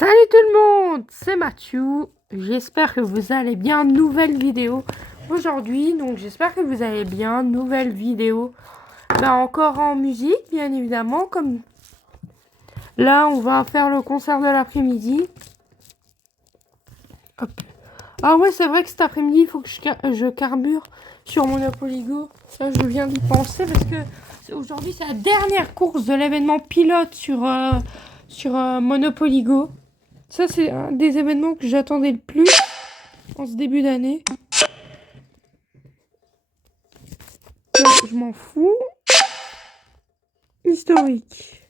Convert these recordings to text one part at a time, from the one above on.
Salut tout le monde, c'est Mathieu. J'espère que vous allez bien. Nouvelle vidéo aujourd'hui. Donc j'espère que vous allez bien. Nouvelle vidéo. Encore en musique, bien évidemment. Comme là, on va faire le concert de l'après-midi. Hop. Ah ouais, c'est vrai que cet après-midi, il faut que je carbure sur Monopoly Go. Ça, je viens d'y penser parce que aujourd'hui, c'est la dernière course de l'événement pilote sur Monopoly Go. Ça, c'est un des événements que j'attendais le plus en ce début d'année. Je m'en fous. Historique.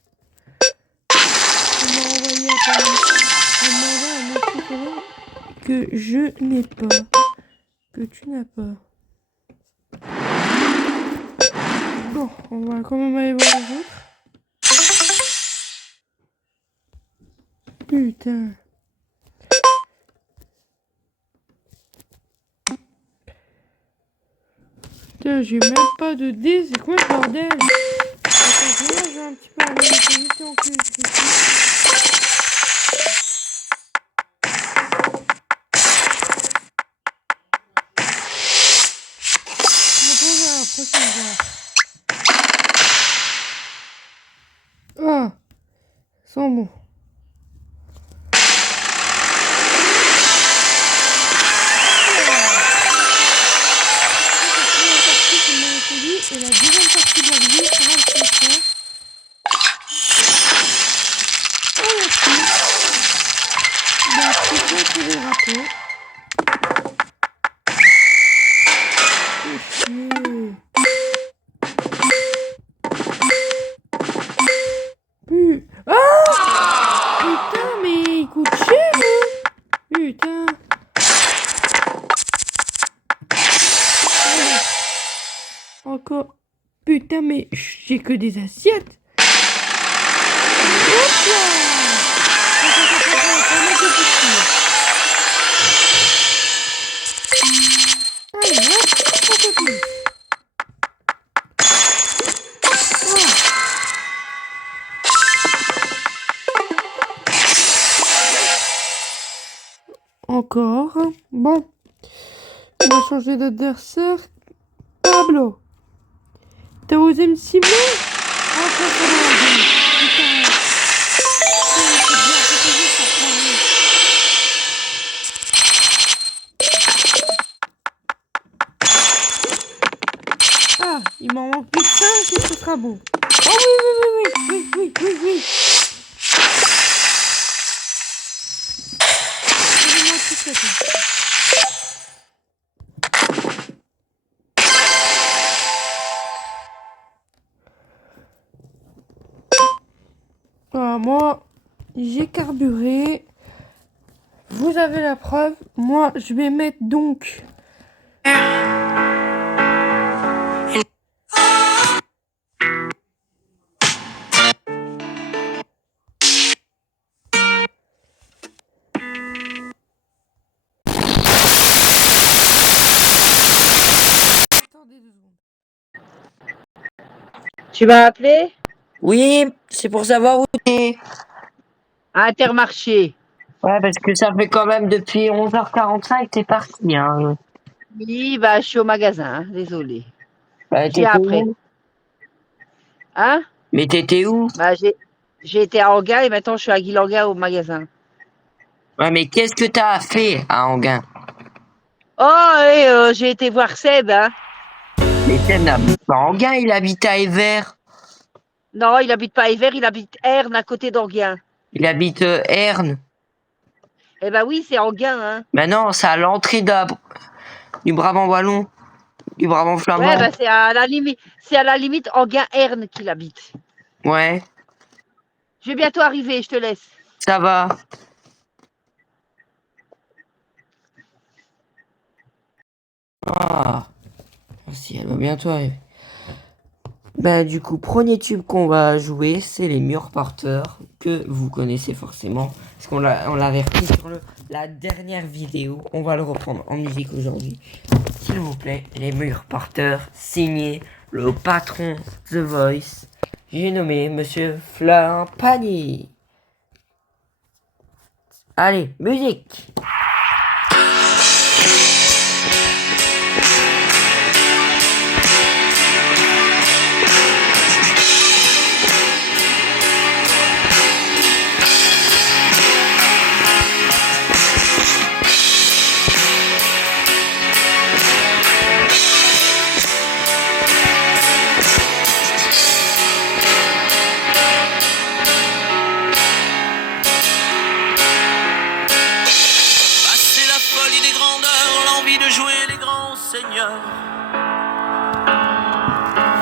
On m'a envoyé un autre que je n'ai pas. Que tu n'as pas. Bon, on va quand même aller voir les autres. Putain. Putain, j'ai même pas de dés. C'est quoi ce bordel? Attends, je vais un petit peu la même position que ah, sans bon. Et la deuxième partie de la vidéo sera le concert. Ensuite, tous les drapeaux. Putain, mais il coûte cher, hein. Putain. Encore. Putain, mais j'ai que des assiettes. Encore. Bon. On va changer d'adversaire. Pablo. T'as osé me cibler? Ah, il m'en manque plus que 5 et ce sera bon. Oh oui. Donnez-moi tout ça. Voilà, moi, j'ai carburé. Vous avez la preuve. Moi, je vais mettre donc... Attendez 2 secondes. Tu m'as appelé? Oui, c'est pour savoir où t'es. Intermarché. Ouais, parce que ça fait quand même depuis 11h45 que t'es parti. Hein. Oui, bah, je suis au magasin, désolé. Bah, Je viens t'étais après. où? Hein? Mais t'étais où? Bah, j'ai été à Anguin et maintenant je suis à Guilanguin au magasin. Ouais, mais qu'est-ce que t'as fait à Anguin? Oh, et j'ai été voir Seb, hein. Mais Seb n'habite pas à Anguin, il habite à Evere. Non, il habite pas à Hiver, il habite Herne à côté d'Anguin. Il habite Herne. Eh ben oui, c'est Anguin, hein. Bah non, c'est à l'entrée du Brabant wallon, du Brabant Ouais, flamand. bah c'est à la limite Anguin-Herne qu'il habite. Ouais, Je vais bientôt arriver, je te laisse. ça va. Ah, merci, elle va bientôt arriver. Bah du coup, premier tube qu'on va jouer, c'est les murs porteurs, que vous connaissez forcément, parce qu'on l'avait repris sur la dernière vidéo. On va le reprendre en musique aujourd'hui. S'il vous plaît, les murs porteurs, signé le patron The Voice. J'ai nommé Monsieur Flampani. Allez, musique.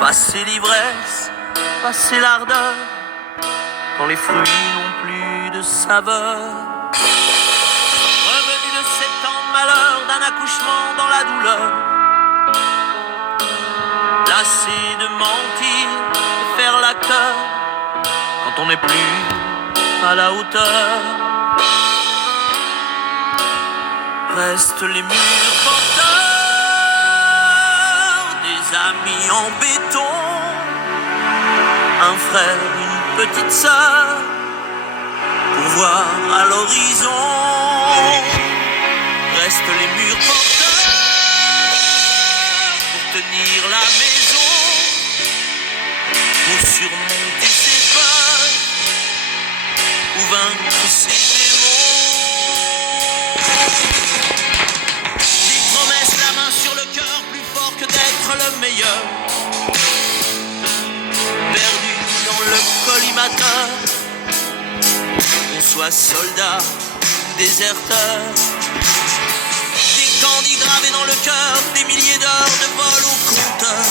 Passer l'ivresse, passer l'ardeur, quand les fruits n'ont plus de saveur. Revenu de 7 ans de malheur, d'un accouchement dans la douleur. Lassé de mentir, de faire l'acteur, quand on n'est plus à la hauteur. Restent les murs porteurs, amis en béton, un frère, une petite sœur, pour voir à l'horizon. Restent les murs porteurs, pour tenir la maison, pour surmonter ses peurs, ou vaincre ses démons. Des promesses, la main sur le cœur, plus fort que d'être le meilleur. Perdu dans le collimateur, qu'on soit soldat ou déserteur. Des candidats gravés dans le cœur, des milliers d'heures de vol au compteur.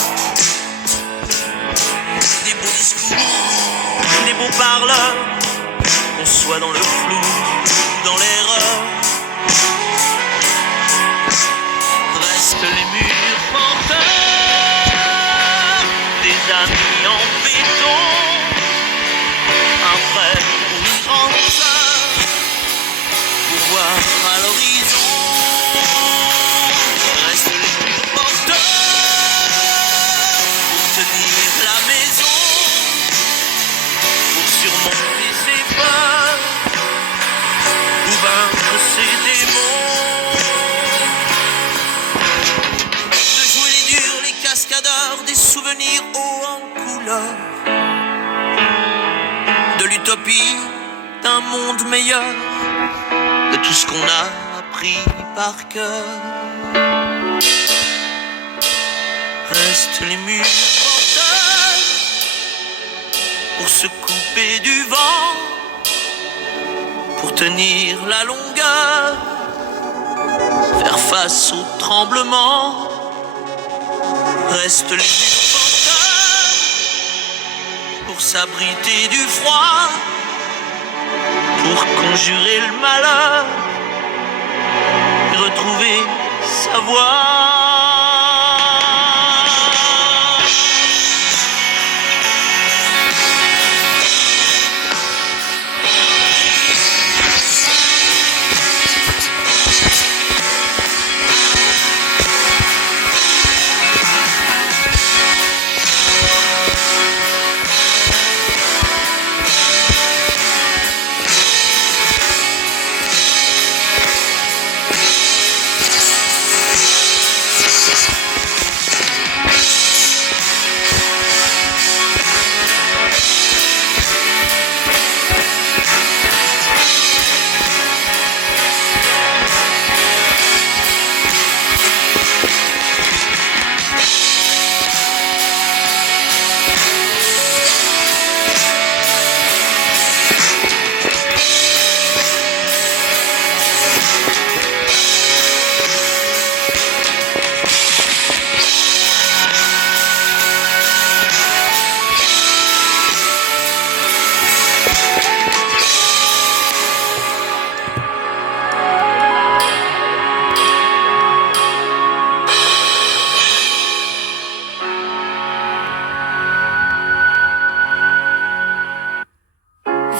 Des beaux discours, des beaux parleurs, qu'on soit dans le flou, dans l'erreur. Restent les murs porteurs, des amis en béton, un frère ou une grande sœur, pour voir à l'horizon. Restent les murs porteurs, pour tenir la maison, pour surmonter ses peurs, ou vaincre ses démons. Cascadeurs, des souvenirs hauts en couleur, de l'utopie d'un monde meilleur, de tout ce qu'on a appris par cœur. Restent les murs porteurs, pour se couper du vent, pour tenir la longueur, faire face aux tremblements. Restent les murs porteurs, pour s'abriter du froid, pour conjurer le malheur et retrouver sa voix.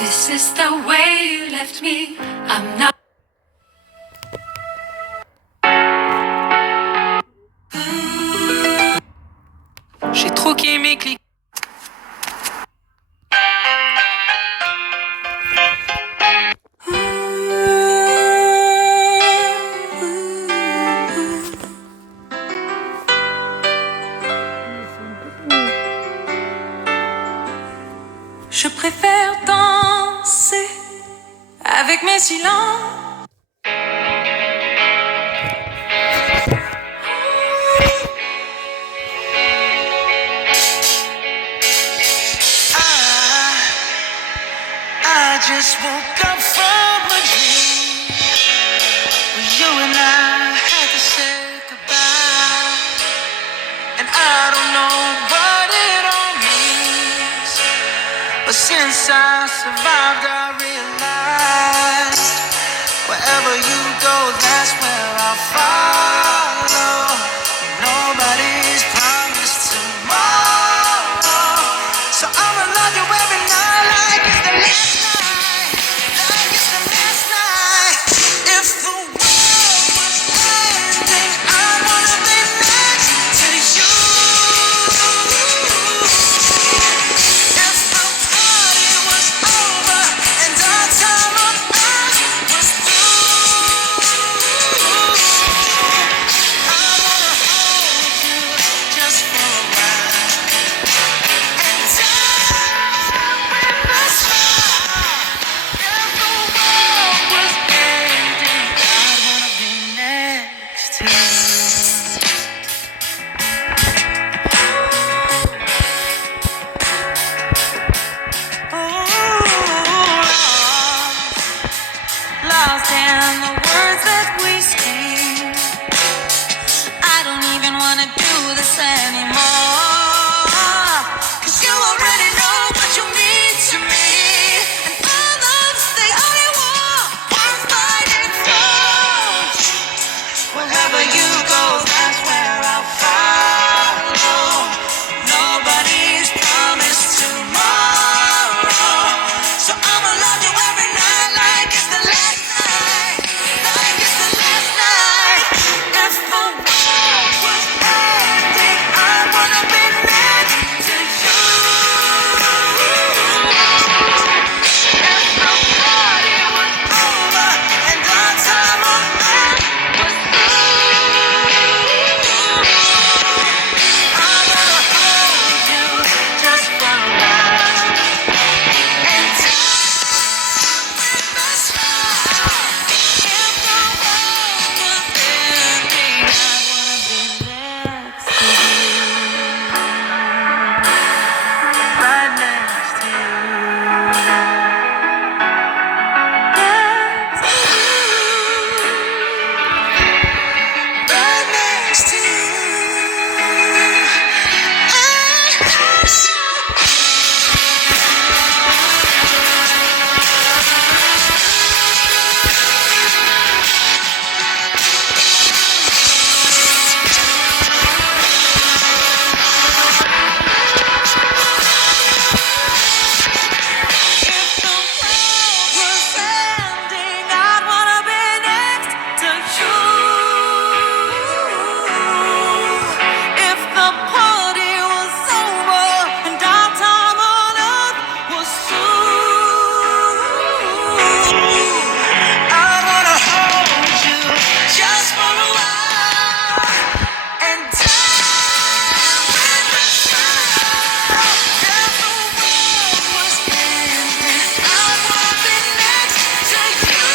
This is the way you left me. I'm not. J'ai troqué mes clics. avec mes silences. I just woke up from a dream where you and I had to say goodbye. And I don't know what it all means, but since I survived I realized wherever you go, that's where I'll follow. Nobody's promised tomorrow, so I'ma love you every night like it's the last night, like it's the last night. If the world was ending, I wanna be next to you. If the party was over and our time on earth was through, I wanna hold you just for a while and die with a smile. If the world was ending, I'd wanna be next to you. Lost in the words that we speak. I don't even wanna do this anymore, 'cause you already know what you mean to me, and all love's the only war worth fighting for. Wherever you go, that's where I'll follow. Nobody's promised tomorrow, so I'ma love you every night like it's the last night, like it's the last night. If the world was ending, I wanna be next to you. If the party was over and our time on earth was through, I wanna hold you just for a while and die with a smile. If the world was ending, I wanna be next to you, right next to you, next to you, right next to you. If the world was ending, I'd wanna be next to you. If the party was over and our time on earth was through, I wanna hold you just for a while and die with a smile. If the world was ending, I wanna be next to you.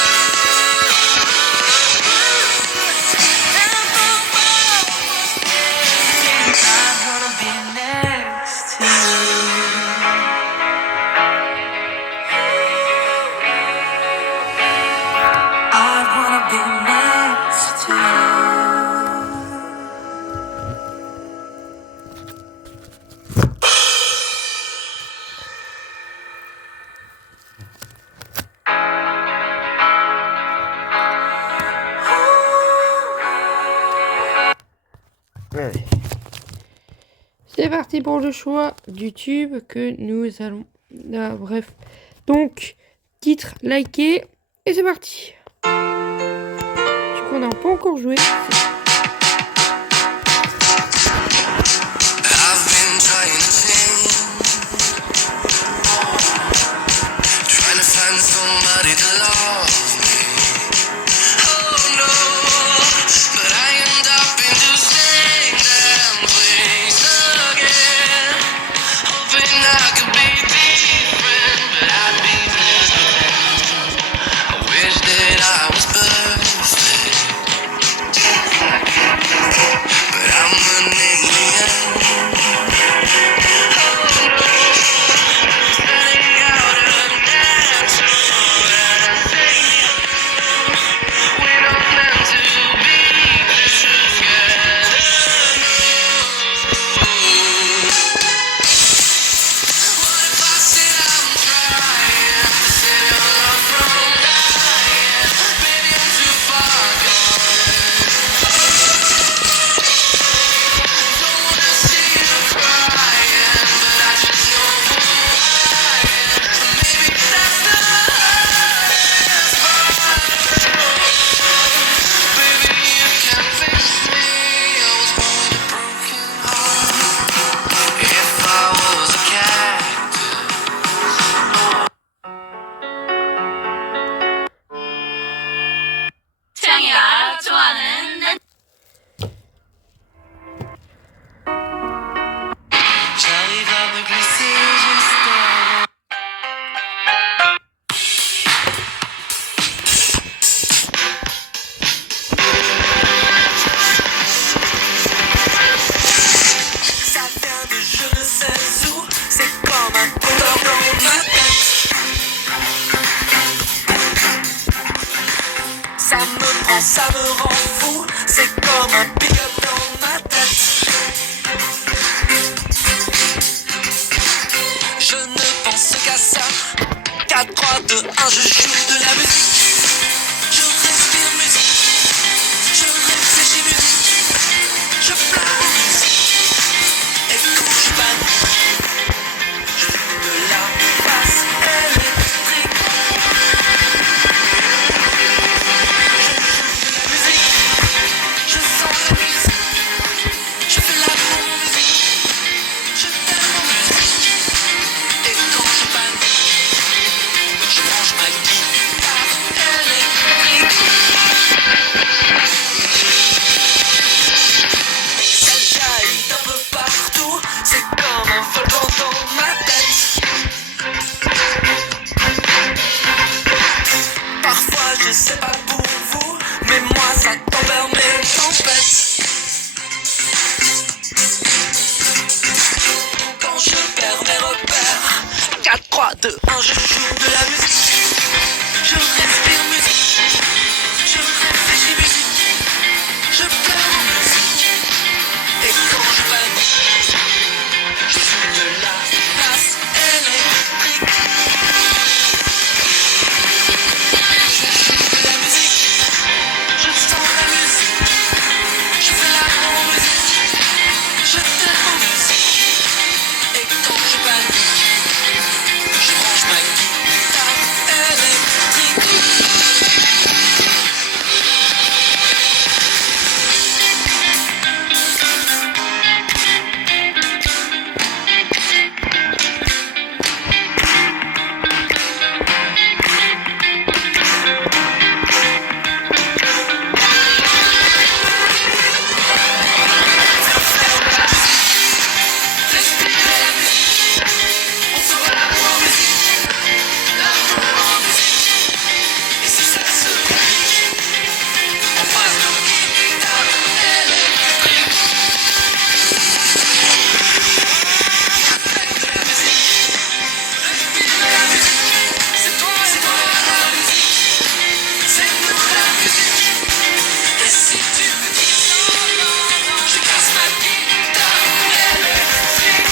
If the world was ending, I wanna be next to you. I wanna be next to you. Ouais. C'est parti pour le choix du tube que nous allons... Ah, bref. Donc, titre, liker, et c'est parti. Du coup, on n'a pas encore joué. I've been trying to change, trying to find somebody to love me. Oh no, but I end up in the same damn place again, hoping I could be different, but I'd be hesitant. I Ça me prend, ça me rend fou. C'est comme un pick-up dans ma tête. Je ne pense qu'à ça. 4, 3, 2, 1, je joue de la musique. Je respire musique. Je réfléchis musique. Je pleure musique. Et quand je banne, je fais de la basse électrique. Je joue de la musique. Je sens la musique. Je fais l'amour en musique. Je t'aime en musique. Et quand je banne, je branche ma guitare électrique. Ça jaillit d'un peu partout. C'est comme un volcan dans ma tête. Parfois je sais pas pour vous, mais moi ça tempère mes tempêtes. Quand je perds mes repères, 4, 3, 2, 1, je joue de la musique. Je respire musique. Je réfléchis musique. Je pleure en musique. Et quand je panique, je joue de la basse électrique. Je joue de la musique. Je sens la musique. Je fais l'amour en musique. Je t'aime en musique. Et quand je panique, je range ma guitare électrique. Respire la musique. On se voit l'amour en musique. L'amour en musique. Et si ça se complique, on passe nos guitares électriques. Faites de la musique. Respire la musique. C'est toi la musique. C'est nous la musique. Et si tu me dis non, je casse ma guitare électrique.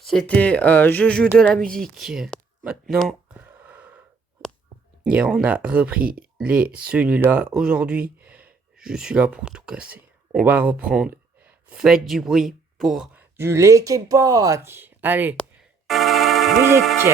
C'était Je joue de la musique. Maintenant, hier on a repris celui-là. Aujourd'hui, je suis là pour tout casser. On va reprendre. Faites du bruit pour du Linkin Park. Allez, musique.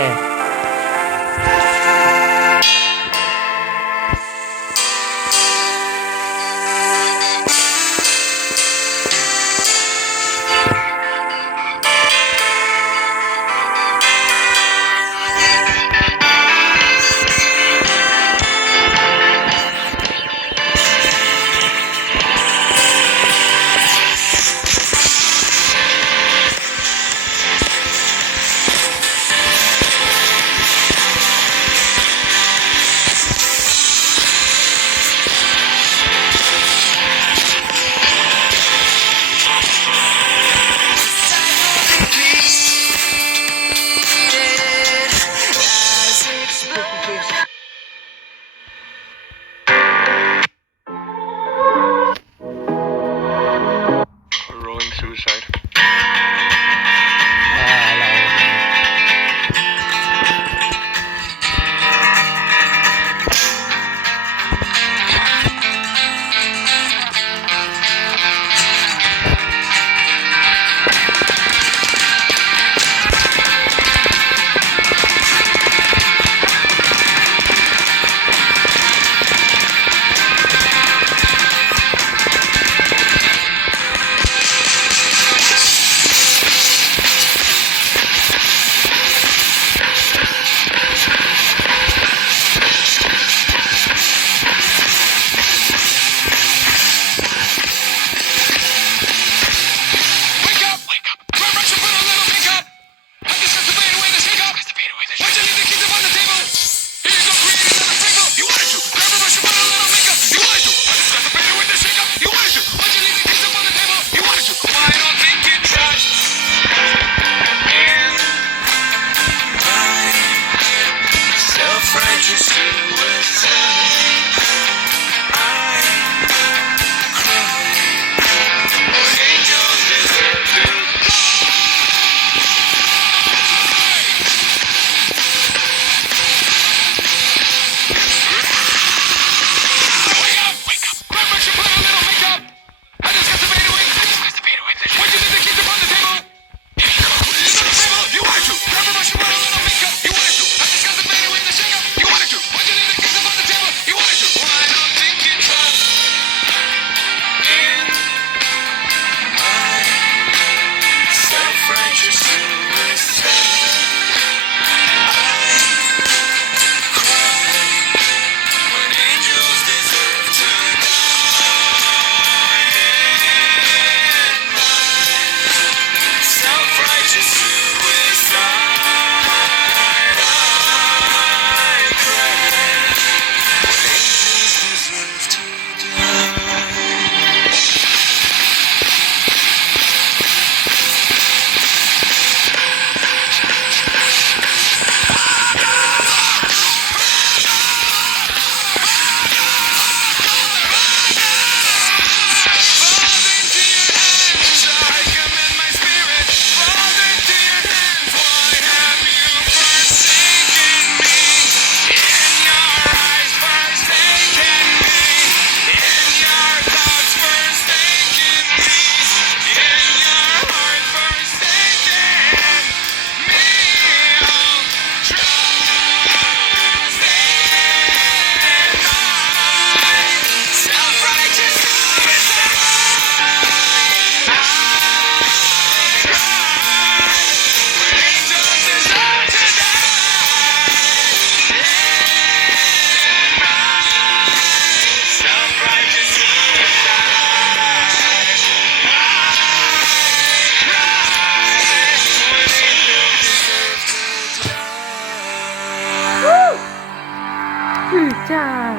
Tiens,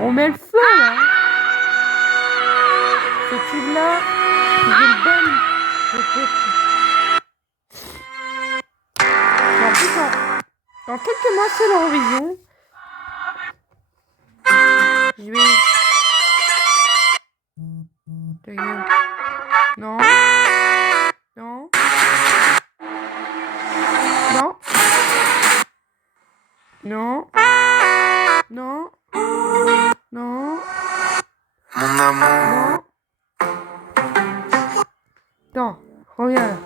on met le feu là. Ce tube-là, il est bonne. En plus, dans quelques mois, c'est l'Eurovision. Je vais... Ta gueule. Non. Non. Non. Non. Non. Non. Mon amour. Non. Non. Reviens là.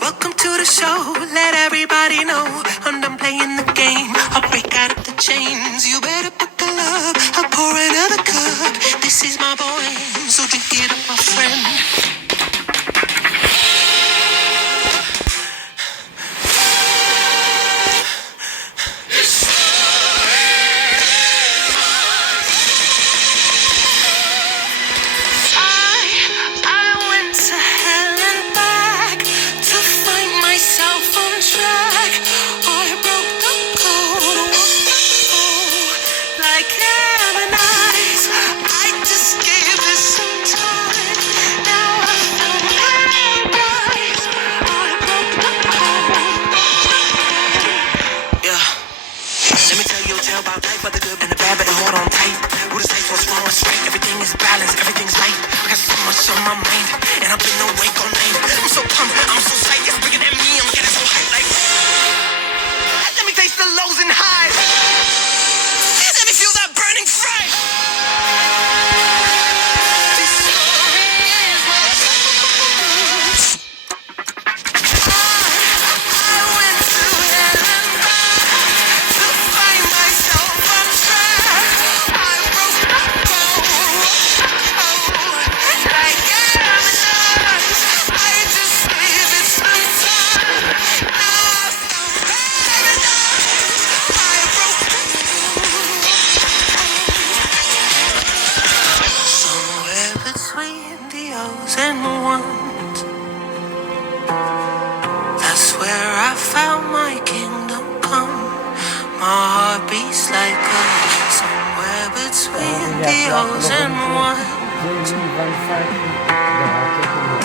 Welcome to the show, let everybody know I'm done playing the game, I'll break out of the chains. You better put the love, I'll pour another cup. This is my boy, so drink it up, my friend.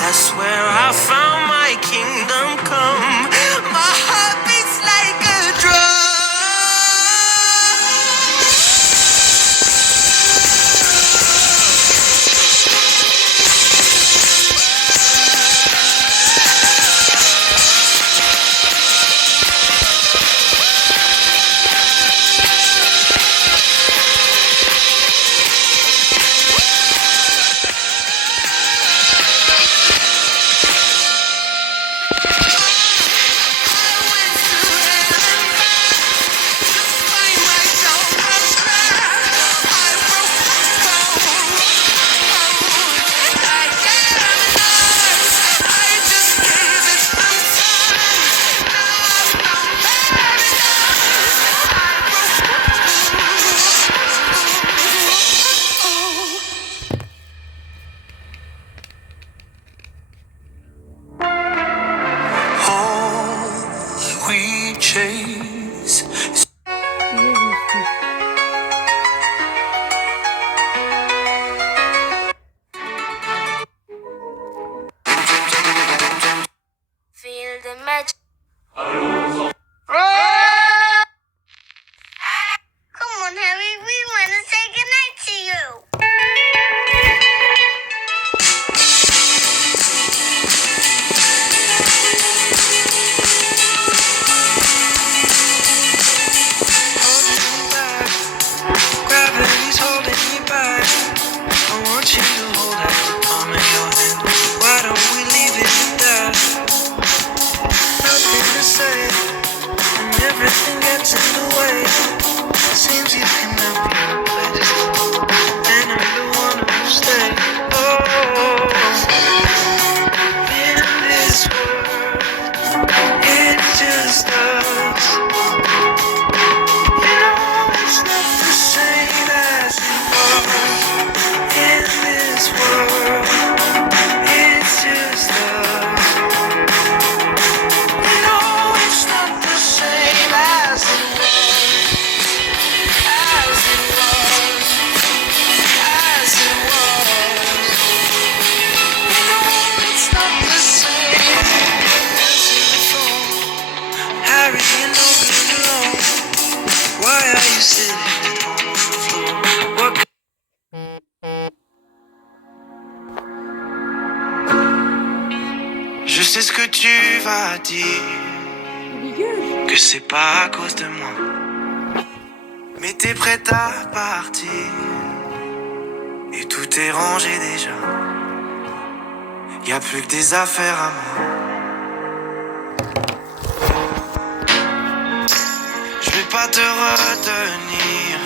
That's where I found my kingdom come. My heart beats like a drum. Qu'est-ce que tu vas dire? Que c'est pas à cause de moi. Mais t'es prête à partir et tout est rangé déjà. Y a plus que des affaires à moi. Je vais pas te retenir,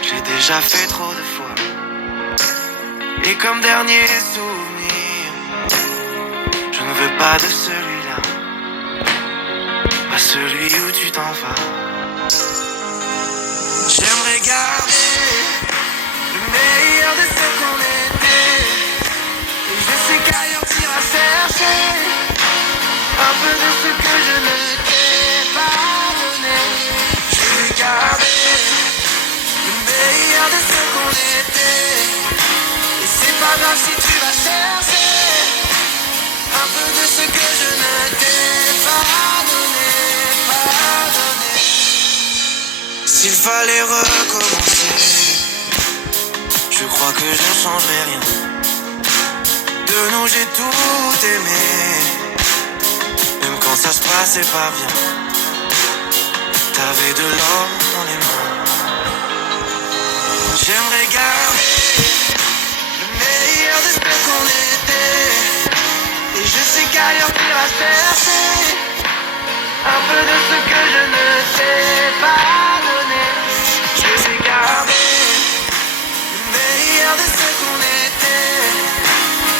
j'ai déjà fait trop de fois. Et comme dernier souvenir, je ne veux pas de celui-là, pas celui où tu t'en vas. J'aimerais garder le meilleur de ce qu'on était. Et je sais qu'ailleurs t'iras chercher un peu de ce que je ne t'ai pas donné. Je vais garder le meilleur de ce qu'on était. Et c'est pas grave si tu vas chercher un peu de ce que je ne t'ai pas donné, pas donné. S'il fallait recommencer, je crois que je ne changerai rien. De nous j'ai tout aimé, même quand ça se passait pas bien. T'avais de l'or dans les mains. J'aimerais garder le meilleur de ce qu'on était. Et je sais qu'ailleurs t'iras chercher un peu de ce que je ne t'ai pas donné. Je vais garder le meilleur de ce qu'on était.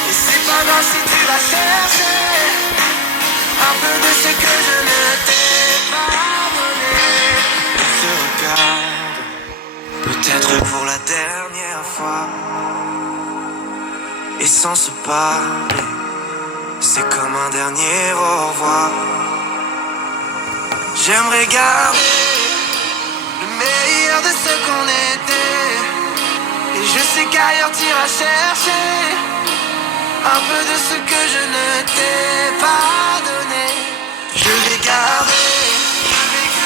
Et c'est pas grave si tu vas chercher un peu de ce que je ne t'ai pas donné. On se regarde, peut-être pour la dernière fois. Et sans se parler, c'est comme un dernier au revoir. J'aimerais garder le meilleur de ce qu'on était. Et je sais qu'ailleurs t'iras chercher un peu de ce que je ne t'ai pas donné. Je vais garder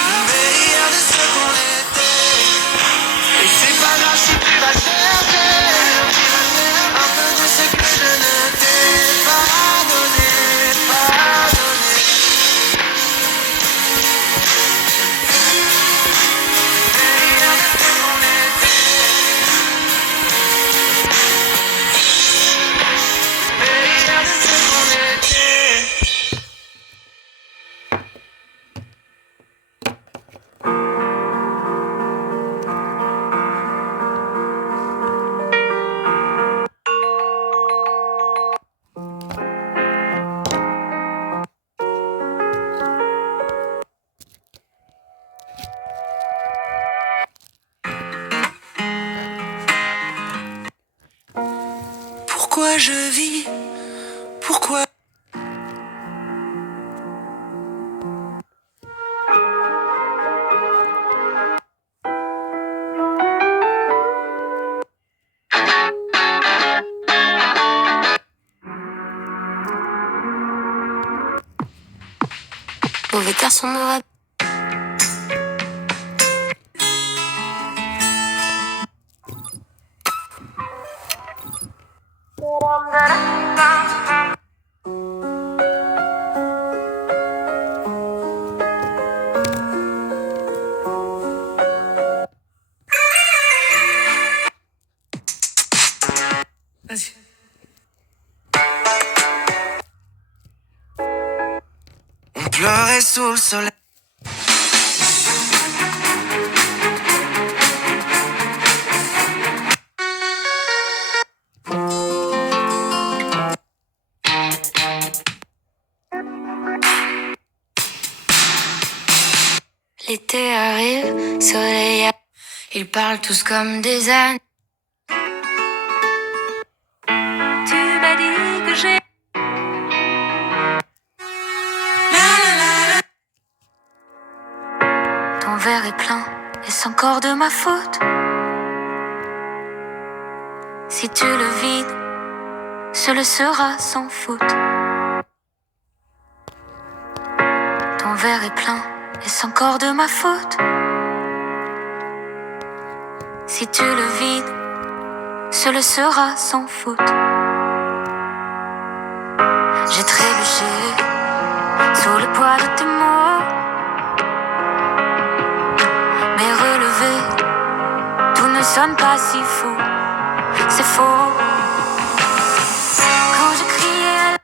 le meilleur de ce qu'on était. Et c'est pas grave si tu vas chercher un peu de ce que je ne t'ai pas donné, pas donné. Meilleur de ce qu'on était. Meilleur de ce qu'on était. Pourquoi je vis? Pourquoi? Mauvais garçon m'aurait. Vas-y. On pleurait sous le soleil. L'été arrive, soleil. Ils parlent tous comme des ânes. Tu m'as dit que j'ai. Ton verre est plein, est-ce encore de ma faute? Si tu le vides, ce le sera sans faute. Ton verre est plein, est-ce encore de ma faute? Si tu le vides, ce le sera sans faute. J'ai trébuché sous le poids de tes mots. Mais relevé, tout ne sonne pas si fou, c'est faux. Quand je criais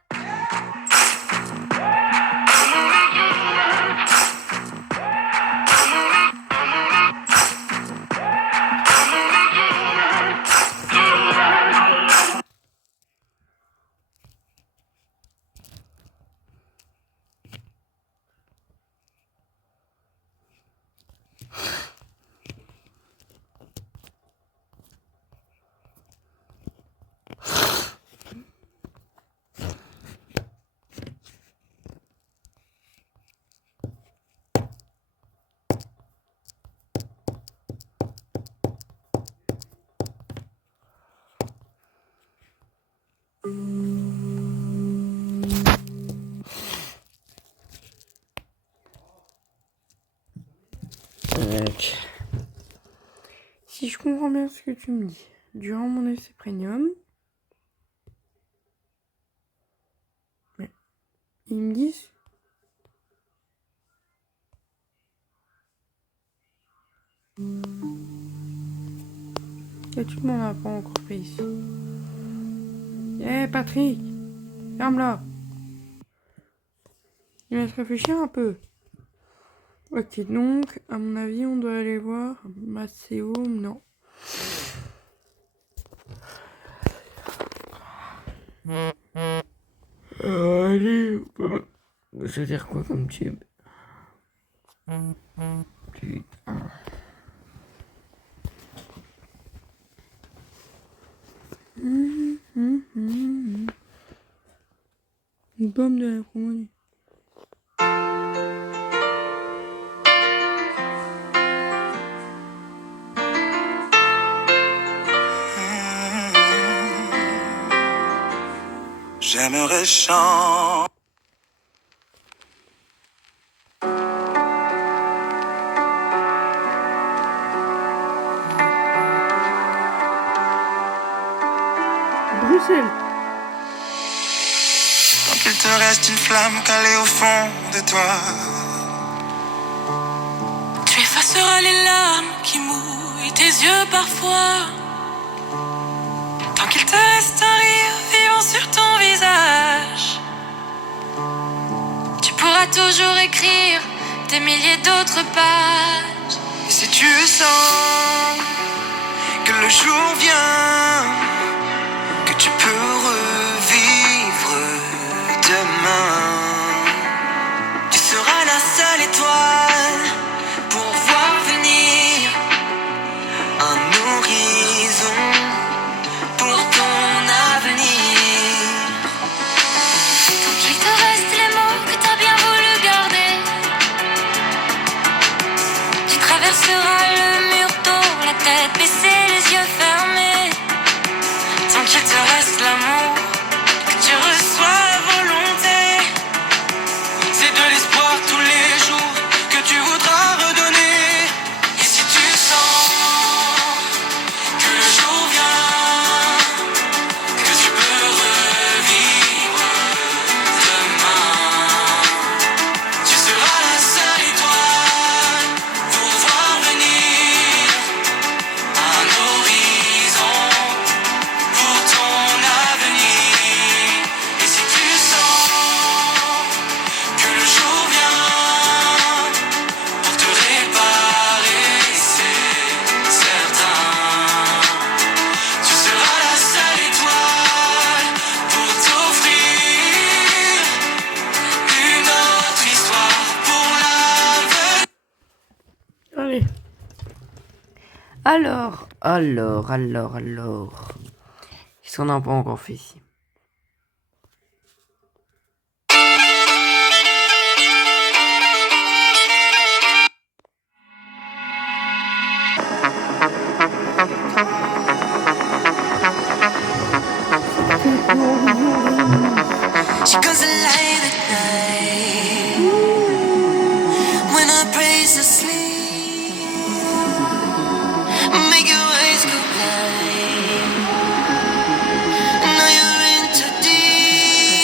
Si je comprends bien ce que tu me dis, durant mon essai premium, mais ils me disent que tu m'en as pas encore fait ici. Eh Patrick, ferme-la. Il va se réfléchir un peu. Ok, donc, à mon avis, on doit aller voir Maceo, non. Allez, je veux dire quoi comme tube? Putain. Une pomme de la Roumanie. J'aimerais chanter. Bruxelles. Tant qu'il te reste une flamme calée au fond de toi. tu effaceras les larmes qui mouillent tes yeux parfois. Tant qu'il te reste un rire vivant sur ton visage, tu pourras toujours écrire des milliers d'autres pages. Et si tu sens que le jour vient, que tu peux revivre demain, tu seras la seule étoile pour voir venir un horizon pour ton avenir. Qu'il te reste les mots que t'as bien voulu garder, tu traverseras le mur tôt, la tête baissée, les yeux fermés. Tant qu'il te reste l'amour que tu reçois à volonté, c'est de l'espoir tous les jours que tu voudras redonner. Et si tu sens que le jour vient, que tu peux revivre demain, tu seras la seule étoile pour voir venir un horizon pour ton avenir. Et si tu sens que le jour vient pour te réparer, c'est certain, tu seras la seule étoile pour t'offrir une autre histoire pour l'avenir. Allez. Alors. Qu'est-ce qu'on n'a pas encore fait ici? She goes alive at night when I praise asleep. Make your eyes go blind. Now you're in too deep.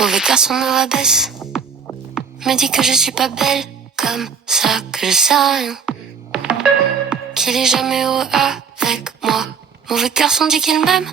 Mauvais garçon me rabaisse, me dit que je suis pas belle, comme ça que je sais rien, qu'il est jamais heureux avec moi. Mauvais garçon dit qu'il m'aime.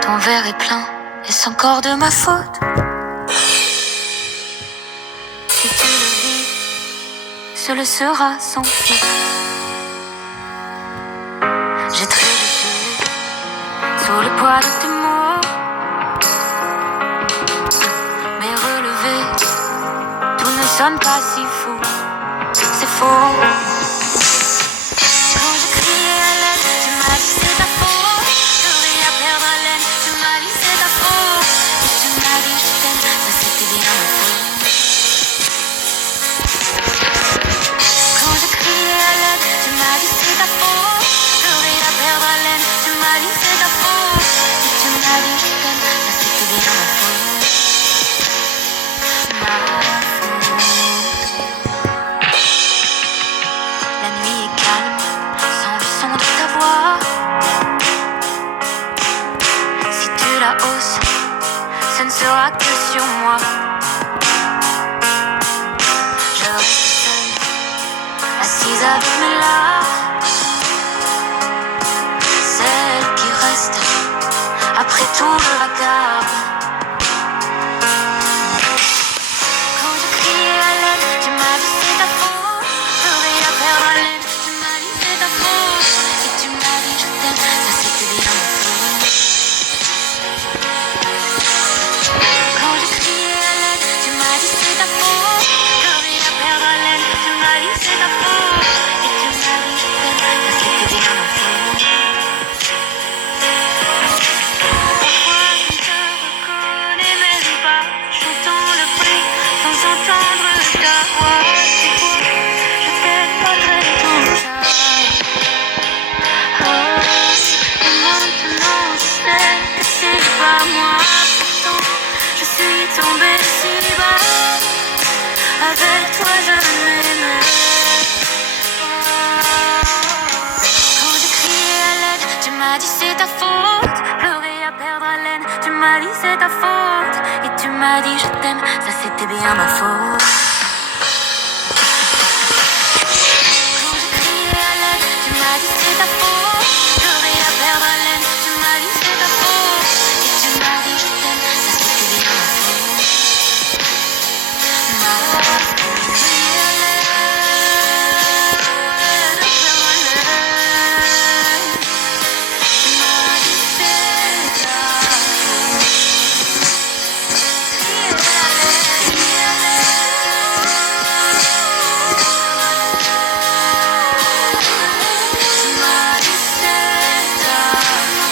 Ton verre est plein, est-ce encore de ma faute? Si tu le vis, ce le sera sans faute. J'ai trébuché sous le poids de tes mots, mais relevé, tout ne sonne pas si fou. C'est faux. Quand je criais à l'aide, tu m'as dit c'est ta faute. J'aurais à perdre haleine, tu m'as dit c'est ta faute. Et tu m'as dit je t'aime, ça c'était bien ma faute. Quand je criais à l'aide, tu m'as dit c'est ta faute. J'aurais à perdre haleine, tu m'as dit c'est ta faute. Et tu m'as dit je t'aime, ça c'était bien ma faute. Ma faute. La nuit est calme, sans le son de ta voix. Si tu la hausses, ce ne sera que sur moi. Je reste seule, assise avec mes larmes. Celle qui reste après tout le vacarme. Quand je criais à l'aide, tu m'as dit c'est ta faute. J'aurais à perdre haleine, tu m'as dit c'est ta faute. Et tu m'as dit je t'aime, ça c'était bien ma faute. Quand je criais à l'aide, tu m'as dit c'est ta faute. J'aurais à perdre haleine, tu m'as dit c'est ta faute. Et tu m'as dit je t'aime, ça c'était bien ma faute. Parfois je ne te reconnais même pas, chantant le prix sans entendre ta voix. C'est quoi? Je t'ai pas très tout ça. Oh, et maintenant je sais que c'est pas moi. Pourtant je suis tombée si bas. Avec toi je m'aimais. Quand je criais à l'aide, tu m'as dit c'est ta faute. Pleurer à perdre haleine, tu m'as dit c'est ta faute. Et tu m'as dit je t'aime, ça c'était bien ma faute. Quand je criais à l'aide, tu m'as dit c'est ta faute. Pleurer à perdre haleine, tu m'as dit c'est ta faute. Et tu m'as dit je t'aime, ça c'était bien ma faute. Ma faute. Crier à l'aide, de perdre haleine. Tu m'as dit c'est ta faute. Crier à l'aide, crier à l'aide. Tu m'as dit c'est ta faute.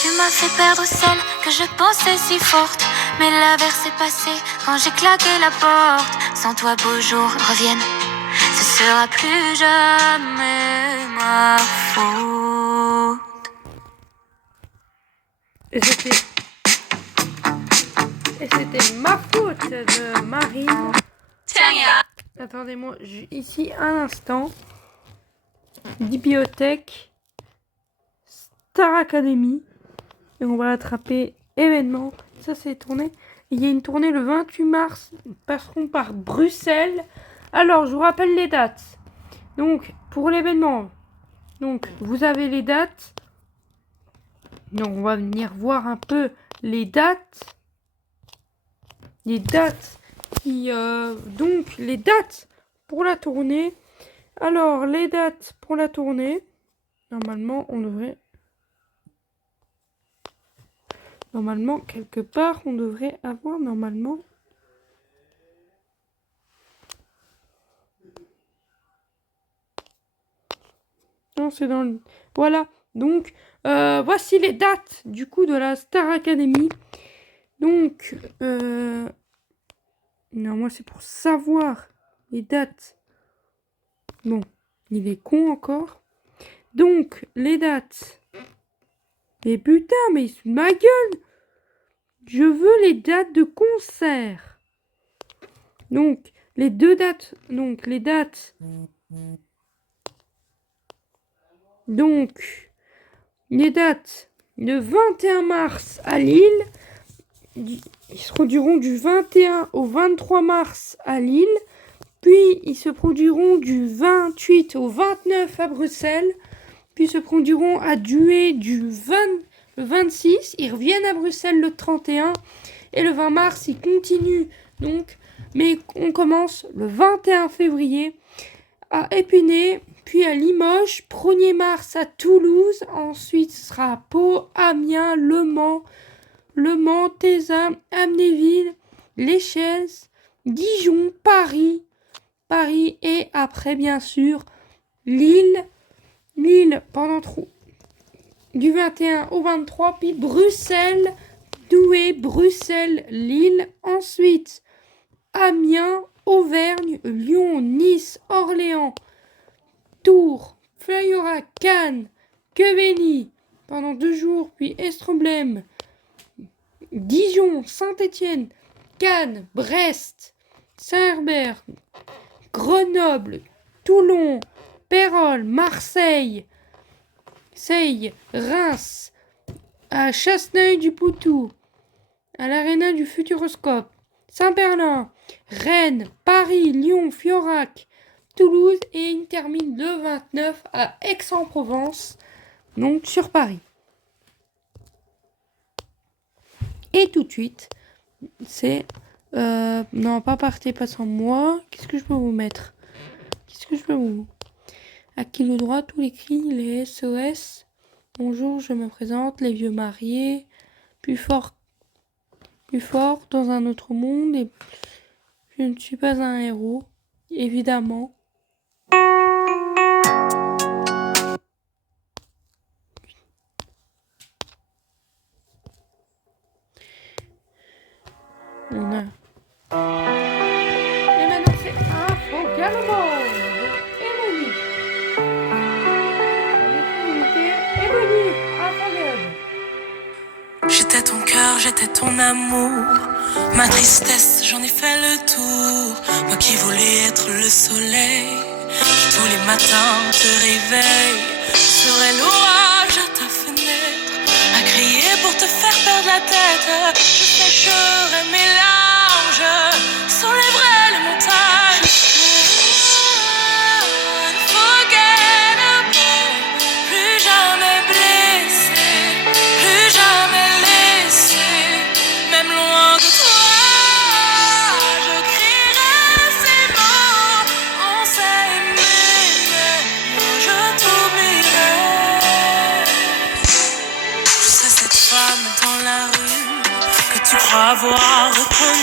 Tu m'as fait perdre celle que je pensais si forte. Mais l'averse est passée quand j'ai claqué la porte. Sans toi beaux jours reviennent, ce sera plus jamais ma faute. Et c'était ma faute de Marine. Attendez-moi, ici un instant. Bibliothèque, Star Academy. Et on va attraper événement. Ça c'est tourné. Il y a une tournée le 28 mars. Nous passerons par Bruxelles. Alors, je vous rappelle les dates. Donc, pour l'événement. Donc, vous avez les dates. Donc, on va venir voir un peu les dates. Les dates qui... donc, les dates pour la tournée. Alors, les dates pour la tournée. Normalement, on devrait... Normalement, quelque part, on devrait avoir normalement. Non, c'est dans le... Voilà. Donc, voici les dates du coup de la Star Academy. Donc, non, moi c'est pour savoir les dates. Bon, il est con encore. Donc, les dates. Mais putain, mais il se fout de ma gueule. Je veux les dates de concert. Donc, les deux dates. Donc, les dates. Donc, les dates. Le 21 mars à Lille. Ils se produiront du 21 au 23 mars à Lille. Puis, ils se produiront du 28 au 29 à Bruxelles. Puis, ils se produiront à Douai le 26. Ils reviennent à Bruxelles le 31. Et le 20 mars, ils continuent. Donc, mais on commence le 21 février à Épinay. Puis à Limoges. 1er mars à Toulouse. Ensuite, ce sera à Pau, Amiens, Le Mans, Tézat, Amnéville, l'Échelle, Dijon, Paris et après bien sûr Lille pendant du 21 au 23, puis Bruxelles, Douai, Bruxelles, Lille, ensuite Amiens, Auvergne, Lyon, Nice, Orléans, Tours, Fleurus, Cannes, Quevilly pendant 2 jours, puis Estroblème, Dijon, Saint-Étienne, Cannes, Brest, Saint-Herbert, Grenoble, Toulon, Pérols, Marseille, Reims, à Chasseneuil-du-Poutou, à l'Arena du Futuroscope, Saint-Berlin, Rennes, Paris, Lyon, Fiorac, Toulouse et il termine le 29 à Aix-en-Provence, donc sur Paris. Et tout de suite, c'est... non, pas partez, pas sans moi. Qu'est-ce que je peux vous mettre? À qui le droit? Tous les cris, les SOS. Bonjour, je me présente, les vieux mariés. Plus fort, dans un autre monde. Et je ne suis pas un héros, évidemment. On a... Et maintenant c'est Info Galbo de Emily. Emily, Info Galbo. J'étais ton cœur, j'étais ton amour. Ma tristesse, j'en ai fait le tour. Moi qui voulais être le soleil, qui tous les matins te réveille. Je serai l'orage à ta fenêtre, à crier pour te faire perdre la tête. Je sécherai mes larmes, s'enlèverai les montagnes. Unforgettable, plus jamais blessé, plus jamais laissé, même loin de toi. Je crierai ces mots, on s'est aimé, mais moi je t'oublierai. Je serai cette femme dans la rue que tu crois avoir reconnue.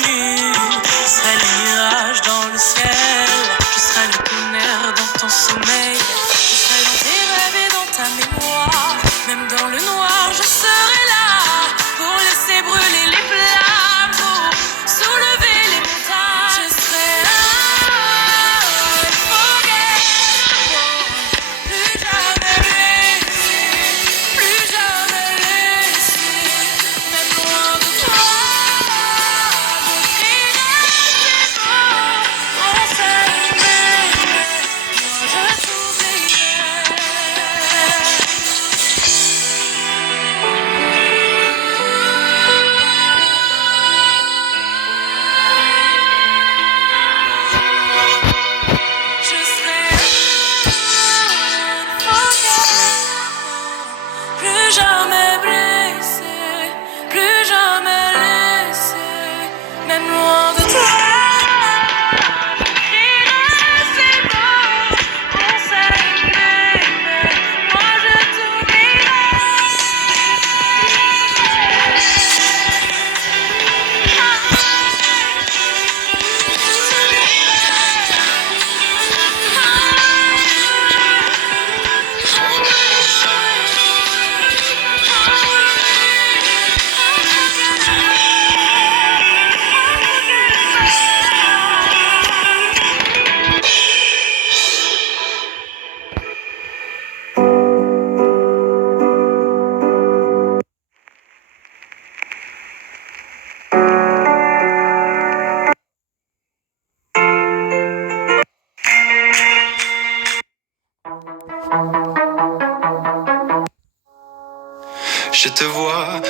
je te vois.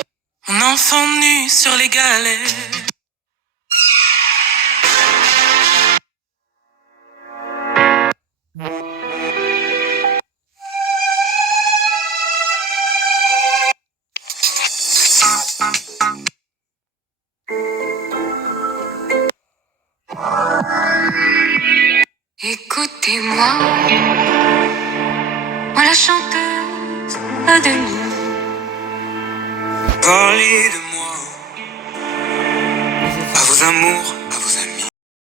Un enfant nu sur les galets. Écoutez-moi, moi la chanteuse de nous. Parlez de moi, à vos amours